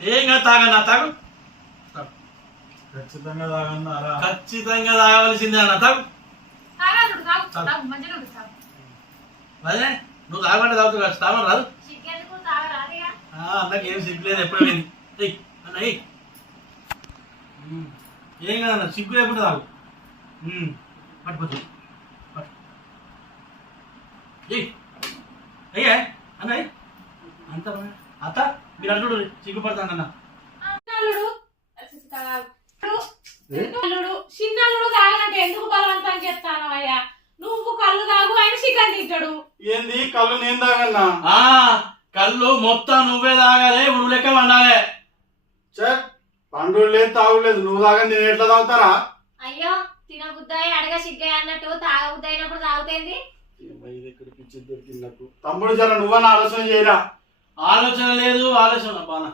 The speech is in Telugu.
ఏం కాదు తాగన్నా తాగు. ఖచ్చితంగా తాగన్నారా? ఖచ్చితంగా తాగవలసిందే అన్న తాగు. అదే నువ్వు తాగమంటే తాగుతు కాదు తాగమని రాదు. అన్నకి ఏం సిగ్గు లేదు ఎప్పుడు పోయింది అన్న ఏం కాదన్న సిగ్గు లేకుండా తాగు. పట్టుకోవచ్చు అయ్యా అన్న అంత అత్త మీరు అల్లుడు సిగ్గుపడతానన్న. చిన్నల్లుడు తాగనంటే ఎందుకు బలవంతం చేస్తాను అయ్యా? నువ్వు కళ్ళు తాగు, ఆయన చికెన్ తింటాడు. ఏంది కళ్ళు నేను తాగన్నా? కళ్ళు మొత్తం నువ్వే తాగాలి, నువ్వు లెక్క వండాలి. పండు లేదు తాగులేదు, నువ్వు తాగని నేను ఎట్లా తాగుతారా? అయ్యో తినబుద్దాయి అడగ సిగ్గాయి అన్నట్టు తాగబుద్ది అయినప్పుడు తాగుతుంది. తమ్ముడు జర నువ్వన్నా ఆలోచన చేయరా? ఆలోచన లేదు ఆలోచన బాగా